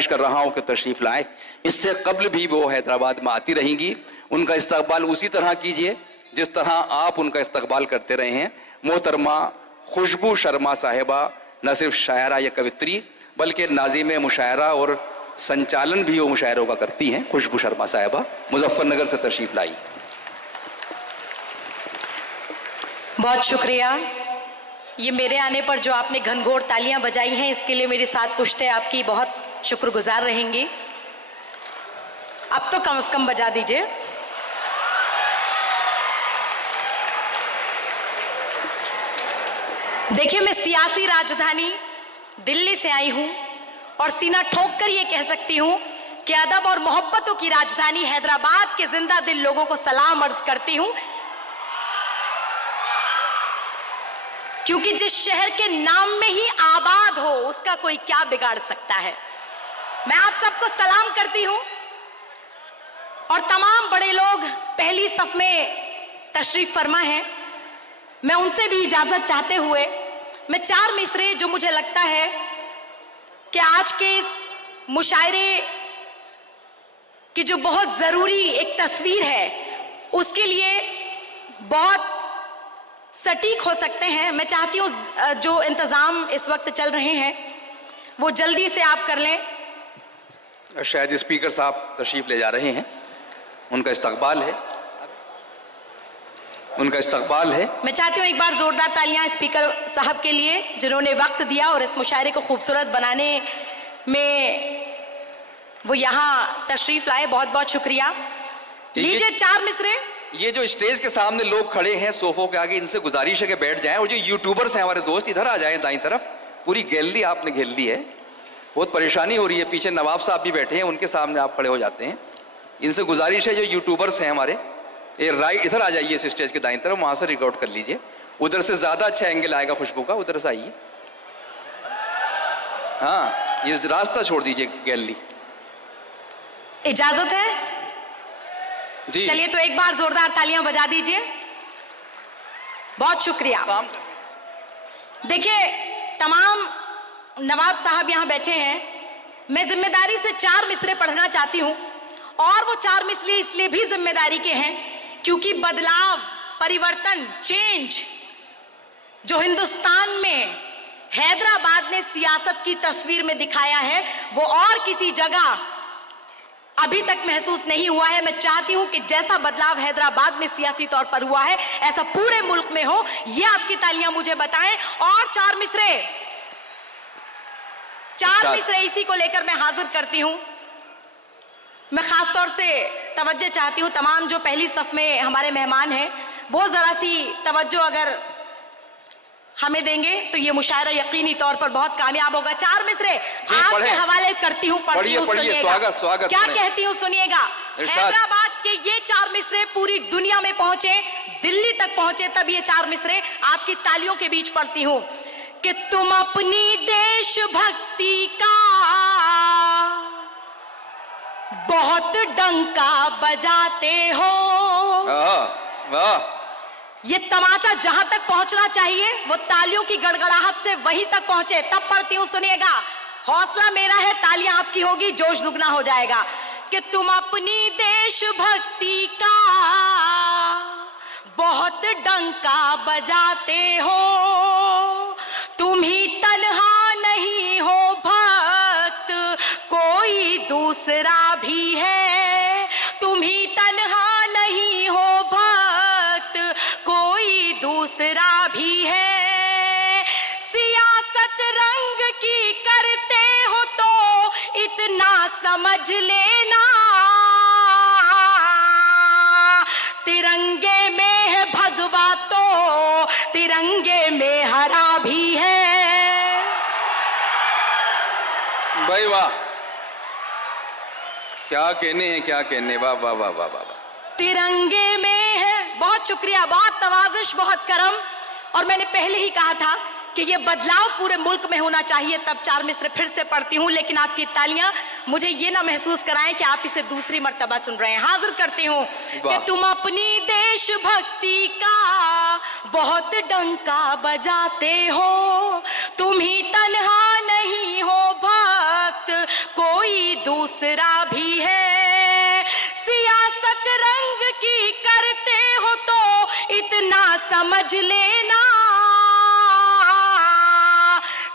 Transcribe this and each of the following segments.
गुजारिश कर रहा हूं कि तशरीफ लाएं। इससे कबल भी वो हैदराबाद में आती रहेंगी। उनका इस्तकबाल उसी तरह कीजिए जिस तरह आप उनका इस्तकबाल करते रहे हैं। मोहतरमा खुशबू शर्मा साहिबा न सिर्फ शायरा या कवित्री बल्कि नाज़िम मुशायरा और संचालन भी वो मुशायरों का करती हैं। खुशबू शर्मा साहिबा मुजफ्फरनगर से तशरीफ लाई। बहुत शुक्रिया। ये मेरे आने पर जो आपने घनघोर तालियां बजाई हैं इसके लिए मेरी सात पुश्ते आपकी बहुत शुक्रगुजार रहेंगी। अब तो कम से कम बजा दीजिए। देखिए, मैं सियासी राजधानी दिल्ली से आई हूं और सीना ठोक कर ये कह सकती हूं कि अदब और मोहब्बतों की राजधानी हैदराबाद के जिंदा दिल लोगों को सलाम अर्ज करती हूं, क्योंकि जिस शहर के नाम में ही आबाद हो उसका कोई क्या बिगाड़ सकता है। मैं आप सबको सलाम करती हूं और तमाम बड़े लोग पहली सफ में तशरीफ फरमा हैं। मैं उनसे भी इजाजत चाहते हुए मैं चार मिसरे जो मुझे लगता है कि आज के इस मुशायरे की जो बहुत जरूरी एक तस्वीर है उसके लिए बहुत सटीक हो सकते हैं। मैं चाहती हूँ जो इंतजाम इस वक्त चल रहे हैं वो जल्दी से आप कर लें। शायद स्पीकर साहब तशरीफ ले जा रहे हैं, उनका इस्तकबाल है, उनका इस्तकबाल है। मैं चाहती हूँ एक बार जोरदार तालियां स्पीकर साहब के लिए जिन्होंने वक्त दिया और इस मुशायरे को खूबसूरत बनाने में वो यहाँ तशरीफ लाए। बहुत बहुत शुक्रिया। लीजिए चार मिसरे। ये जो स्टेज के सामने लोग खड़े हैं सोफों के आगे, इनसे गुजारिश है कि बैठ जाएं, और जो यूट्यूबर्स हैं हमारे दोस्त इधर आ जाएं दाईं तरफ। पूरी गैलरी आपने घेर ली है, बहुत परेशानी हो रही है। पीछे नवाब साहब भी बैठे हैं, उनके सामने आप खड़े हो जाते हैं। इनसे गुजारिश है जो यूट्यूबर्स हैं हमारे, ये राइट इधर आ जाइए इस स्टेज के दाईं तरफ, वहां से रिकॉर्ड कर लीजिए। उधर से ज्यादा अच्छा एंगल आएगा खुशबू का, उधर से आइए। हाँ, ये रास्ता छोड़ दीजिए गैलरी। इजाजत है जी? चलिए तो एक बार जोरदार तालियां बजा दीजिए। बहुत शुक्रिया। देखिए, तमाम नवाब साहब यहां बैठे हैं। मैं जिम्मेदारी से चार मिसरे पढ़ना चाहती हूं और वो चार मिसरे इसलिए भी जिम्मेदारी के हैं क्योंकि बदलाव, परिवर्तन, चेंज जो हिंदुस्तान में हैदराबाद ने सियासत की तस्वीर में दिखाया है वो और किसी जगह अभी तक महसूस नहीं हुआ है। मैं चाहती हूं कि जैसा बदलाव हैदराबाद में सियासी तौर पर हुआ है ऐसा पूरे मुल्क में हो। ये आपकी तालियां मुझे बताएं। और चार मिसरे इसी को लेकर मैं हाजिर करती हूं। मैं खास तौर से तवज्जो चाहती हूं तमाम जो पहली सफ में हमारे मेहमान हैं वो जरा सी तवज्जो अगर हमें देंगे तो ये मुशायरा यकीनी तौर पर बहुत कामयाब होगा। चार मिसरे आपके हवाले करती हूँ, पढ़ती हूँ, सुनिएगा। स्वागत क्या कहती हूँ सुनिएगा। हैदराबाद के ये चार मिसरे पूरी दुनिया में पहुंचे, दिल्ली तक पहुंचे, तब ये चार मिसरे आपकी तालियों के बीच पढ़ती हूँ कि तुम अपनी देशभक्ति का बहुत डंका बजाते हो। ये तमाचा जहां तक पहुंचना चाहिए वो तालियों की गड़गड़ाहट से वहीं तक पहुंचे। तब पढ़ती हूं, सुनिएगा। हौसला मेरा है, तालियां आपकी होगी, जोश दुगना हो जाएगा कि तुम अपनी देशभक्ति का बहुत डंका बजाते हो। तुम ही तन्हा नहीं हो भक्त, कोई दूसरा भी है। तुम ही तन्हा नहीं हो भक्त, कोई दूसरा भी है। सियासत रंग की करते हो तो इतना समझ लेना, तिरंगे में है भगवा तो तिरंगे में हरा भी है। भाई वाह, क्या कहने हैं, क्या कहने। वाह वाह वाह वाह वाह। तिरंगे में है। बहुत शुक्रिया, बहुत नवाजिश, बहुत करम। और मैंने पहले ही कहा था कि ये बदलाव पूरे मुल्क में होना चाहिए। तब चार मिसरे फिर से पढ़ती हूँ, लेकिन आपकी तालियां मुझे ये ना महसूस कराएं कि आप इसे दूसरी मर्तबा सुन रहे हैं। हाजिर करती हूँ कि तुम अपनी देशभक्ति का बहुत डंका बजाते हो। तुम ही तन्हा नहीं हो भक्त, कोई कोई दूसरा भी है। सियासत रंग की करते हो तो इतना समझ लेना,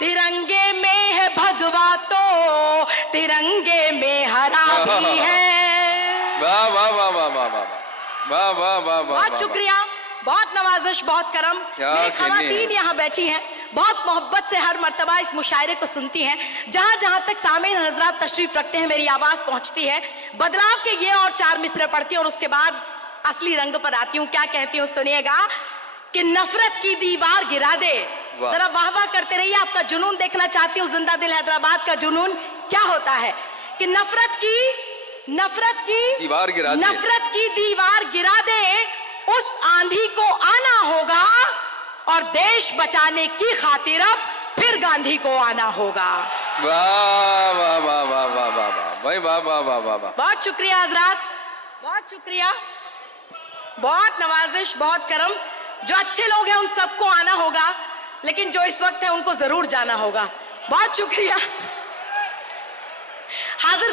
तिरंगे में है भगवा तो तिरंगे में हरा भी है। वाह वाह वाह वाह वाह वाह वाह वाह वाह। बहुत शुक्रिया, बहुत नवाजिश, बहुत करम। मेरी खवातीन यहाँ बैठी हैं, बहुत मोहब्बत से हर मर्तबा इस मुशायरे को सुनती हैं। जहाँ जहाँ तक सामीन हजरात तशरीफ रखते हैं मेरी आवाज पहुँचती है। बदलाव के ये और 4 मिसरे पढ़ती हूँ और उसके बाद असली रंग पर आती हूँ। क्या कहती हूँ सुनिएगा कि नफरत की दीवार गिरा दे। जरा वाह वाह करते रहिए, आपका जुनून देखना चाहती हूँ। जिंदा दिल हैदराबाद का जुनून क्या होता है कि नफरत की दीवार गिरा दे, नफरत की दीवार गिरा दे। उस आंधी को आना होगा और देश बचाने की खातिर अब फिर गांधी को आना होगा। वाह वाह वाह वाह वाह वाह वाह भाई, वाह वाह वाह वाह वाह। बहुत शुक्रिया हजरात, बहुत शुक्रिया, बहुत नवाजिश, बहुत करम। जो अच्छे लोग हैं उन सबको आना होगा, लेकिन जो इस वक्त है उनको जरूर जाना होगा। बहुत शुक्रिया। हाजिर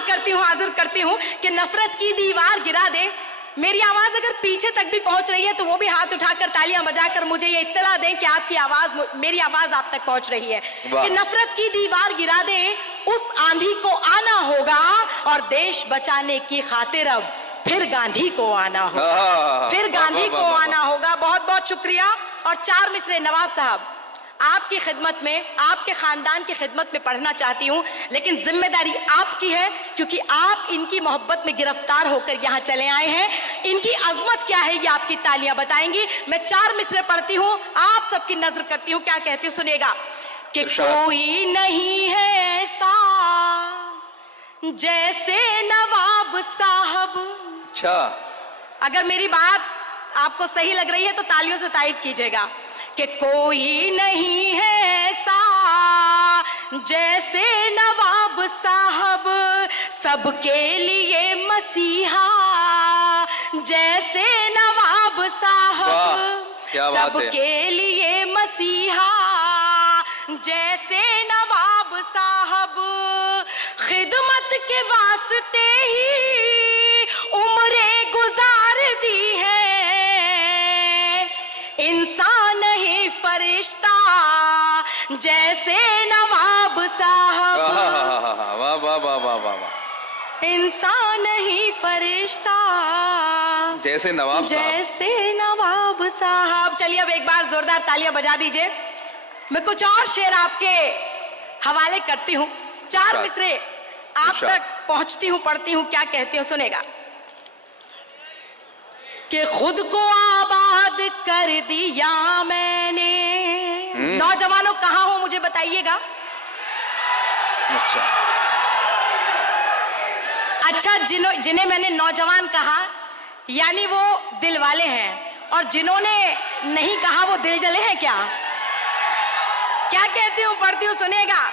करती हूँ कि नफरत की दीवार गिरा दे। मेरी आवाज अगर पीछे तक भी पहुंच रही है तो वो भी हाथ उठाकर तालियां बजाकर मुझे ये इत्तला दें कि आपकी आवाज, मेरी आवाज आप तक पहुंच रही है। कि नफरत की दीवार गिरा दे, उस आंधी को आना होगा और देश बचाने की खातिर अब फिर गांधी को आना होगा, फिर गांधी को आना होगा। बहुत बहुत शुक्रिया। और 4 मिसरे नवाब साहब आपकी खिदमत में, आपके खानदान की खिदमत में पढ़ना चाहती हूँ, लेकिन जिम्मेदारी आपकी है क्योंकि आप इनकी मोहब्बत में गिरफ्तार होकर यहाँ चले आए हैं। इनकी अजमत क्या है ये आपकी तालियां बताएंगी। मैं 4 मिसरे पढ़ती हूँ, आप सबकी नजर करती हूँ। क्या कहती हूँ सुनिएगा कि कोई नहीं है ऐसा जैसे नवाब साहब। अच्छा, अगर मेरी बात आपको सही लग रही है तो तालियों से तायद कीजिएगा कि कोई नहीं है ऐसा जैसे नवाब साहब, सबके लिए मसीहा जैसे नवाब साहब, सबके लिए मसीहा जैसे नवाब साहब, खिदमत के वास्ते ही उम्रें गुजार दी है, इंसान नहीं फरिश्ता जैसे नवाब साहब। वाह वाह वाह वाह वाह। इंसान नहीं फरिश्ता जैसे नवाब साहब। चलिए अब एक बार जोरदार तालियां बजा दीजिए। मैं कुछ और शेर आपके हवाले करती हूँ। 4 मिसरे आप तक पहुंचती हूँ, पढ़ती हूँ। क्या कहती हूँ सुनेगा कि खुद को आबाद कर दिया मैंने। नौजवानों कहाँ हो मुझे बताइएगा। अच्छा, जिन्हें मैंने नौजवान कहा यानी वो दिल वाले हैं, और जिन्होंने नहीं कहा वो दिल जले हैं क्या? क्या कहती हूँ, पढ़ती हूँ सुनिएगा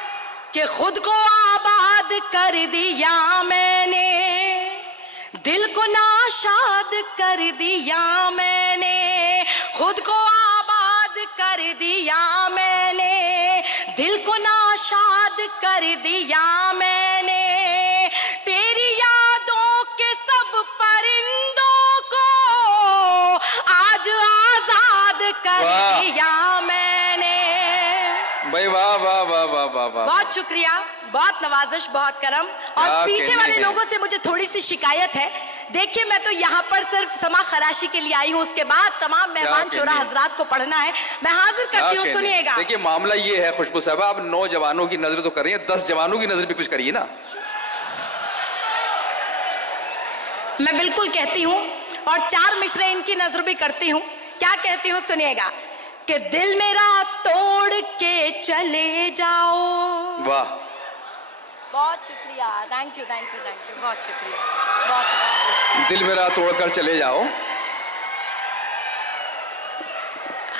कि खुद को आबाद कर दिया मैंने, दिल को नाशाद कर दिया मैंने, खुद को आबाद कर दिया मैंने, दिल को नाशाद कर दिया मैंने, तेरी यादों के सब परिंदों को आज आजाद कर दिया मैंने। भाई वाह वाह वाह वाह वाह वाह। बहुत शुक्रिया, बहुत नवाजिश, बहुत करम। और पीछे वाले लोगों से मुझे थोड़ी सी शिकायत है। देखिए, मैं तो यहाँ पर सिर्फ समा खराशी के लिए आई हूँ, उसके बाद तमाम मेहमान शोरा हजरात को पढ़ना है। मैं हाजिर करती हूँ, सुनिएगा। देखिए मामला ये है खुशबू साहबा, आप 9 जवानों की नजर तो कर रही हैं, 10 जवानों की नजर भी कुछ करिए ना। मैं बिल्कुल कहती हूँ, और 4 मिसरे इनकी नजर भी करती हूँ। क्या कहती हूँ सुनिएगा कि दिल मेरा तोड़ के चले जाओ। वाह, बहुत शुक्रिया, थैंक यू, बहुत शुक्रिया, बहुत। दिल मेरा तोड़कर चले जाओ।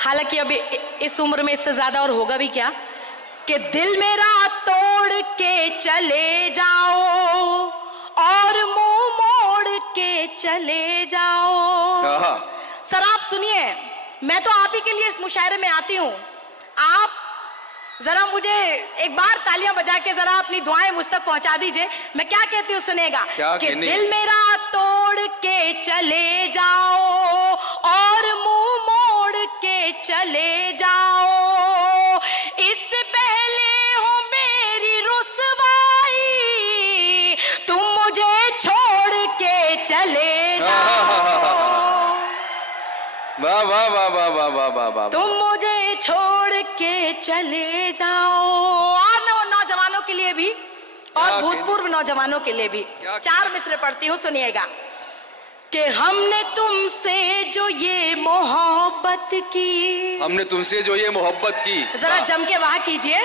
हालांकि अभी इस उम्र में इससे ज्यादा और होगा भी क्या कि दिल मेरा तोड़ के चले जाओ और मुंह मोड़ के चले जाओ। सर आप सुनिए, मैं तो आप ही के लिए इस मुशायरे में आती हूँ। जरा मुझे एक बार तालियां बजा के जरा अपनी दुआएं मुझ तक पहुंचा दीजिए। मैं क्या कहती हूँ सुनेगा कि दिल मेरा तोड़ के चले जाओ और मुंह मोड़ के चले जाओ, इससे पहले हो मेरी रुसवाई, तुम मुझे छोड़ के चले जाओ। वाह वाह वाह वाह वाह वाह वाह वाह, तुम मुझे छोड़ के चले जाओ। और नौजवानों के लिए भी और भूतपूर्व नौजवानों के लिए भी 4 मिसरे पढ़ती हूँ, सुनिएगा कि हमने तुमसे जो ये मोहब्बत की, हमने तुमसे जो ये मोहब्बत की, जरा जम के वाह कीजिए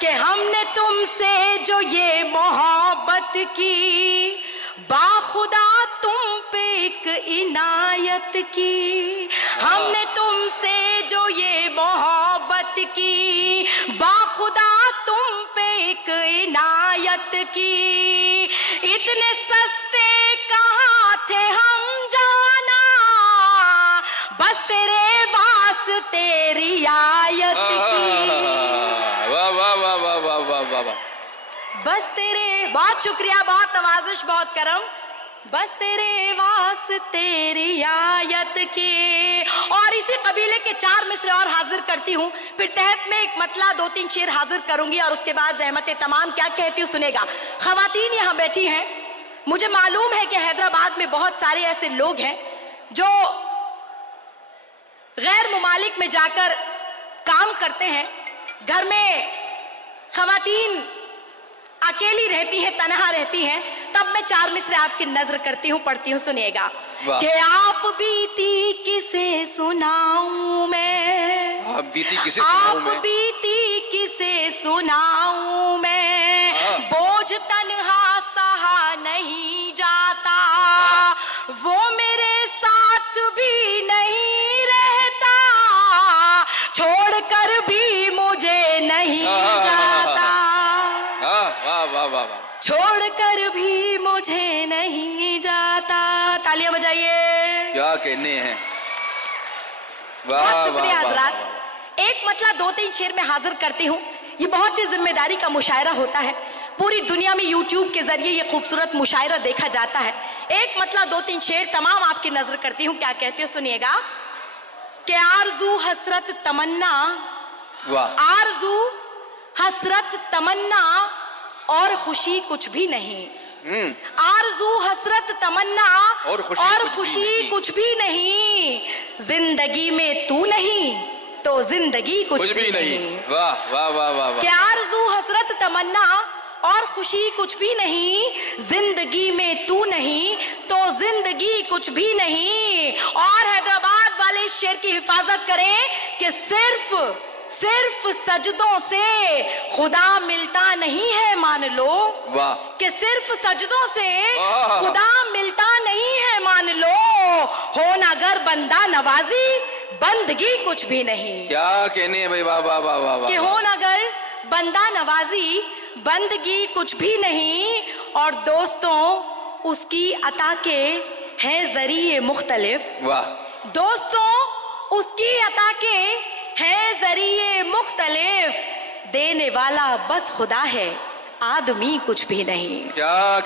कि हमने तुमसे जो ये मोहब्बत की, बाखुदा तुम पे एक इनायत की। हमने तुमसे जो ये मोहब्बत की, बाखुदा तुम पे एक इनायत की। इतने सस्ते कहाँ थे हम जाना, बस तेरे वास्ते रियायत की। वाह वाह वाह वाह वाह वाह वाह वाह, बस तेरे, बहुत शुक्रिया, बहुत नवाजिश, बहुत करम, बस तेरे वास्ते रियायत के। और इसी कबीले के 4 मिसरे और हाजिर करती हूँ, फिर तहत में एक मतला 2-3 शेर हाजिर करूंगी और उसके बाद ज़हमत तमाम क्या कहती हूँ सुनेगा। खवातीन यहाँ बैठी हैं, मुझे मालूम है कि हैदराबाद में बहुत सारे ऐसे लोग हैं जो गैर मुमालिक में जाकर काम करते हैं, घर में खवातीन अकेली रहती हैं, तनहा रहती हैं, तब मैं 4 मिसरे आपकी नजर करती हूँ, पढ़ती हूँ, सुनिएगा कि आप बीती किसे सुनाऊं मैं, आप बीती किसे आप बीती किसे सुनाऊं मैं, बोझ तन्हा सहा नहीं जाता, वो मेरे साथ भी नहीं रहता, छोड़कर भी मुझे नहीं जाता, छोड़कर भी मुझे नहीं जाता। तालियां बजाइए, क्या कहने हैं। बहुत शुक्रिया हजरात। एक मतला 2-3 शेर में हाजिर करती हूँ, ये बहुत ही जिम्मेदारी का मुशायरा होता है, पूरी दुनिया में यूट्यूब के जरिए ये खूबसूरत मुशायरा देखा जाता है। एक मतला 2-3 शेर तमाम आपकी नजर करती हूँ, क्या कहती हूँ सुनिएगा कि आरजू हसरत तमन्ना, आरजू हसरत तमन्ना और खुशी कुछ भी नहीं, आरजू हसरत तमन्ना और खुशी कुछ भी नहीं, जिंदगी में तू नहीं तो जिंदगी कुछ भी नहीं। वाह वाह वाह वाह, क्या आरजू हसरत तमन्ना और खुशी कुछ भी नहीं, जिंदगी में तू नहीं तो जिंदगी कुछ भी नहीं। और हैदराबाद वाले इस शेर की हिफाजत करें कि सिर्फ सजदों से खुदा मिलता नहीं है, मान लो। वाह, कि सिर्फ सजदों से खुदा मिलता नहीं है, मान लो। हो ना अगर बंदा नवाजी, बंदगी कुछ भी नहीं। क्या कहने हैं भाई, वाह वाह वाह वाह, कि हो ना अगर बंदा नवाजी, बंदगी कुछ भी नहीं। और दोस्तों उसकी अता के हैं जरिए मुख्तलिफ, वाह, दोस्तों उसकी अता के है जरिए मुख्तलिफ, देने वाला बस खुदा है, आदमी कुछ भी नहीं। क्या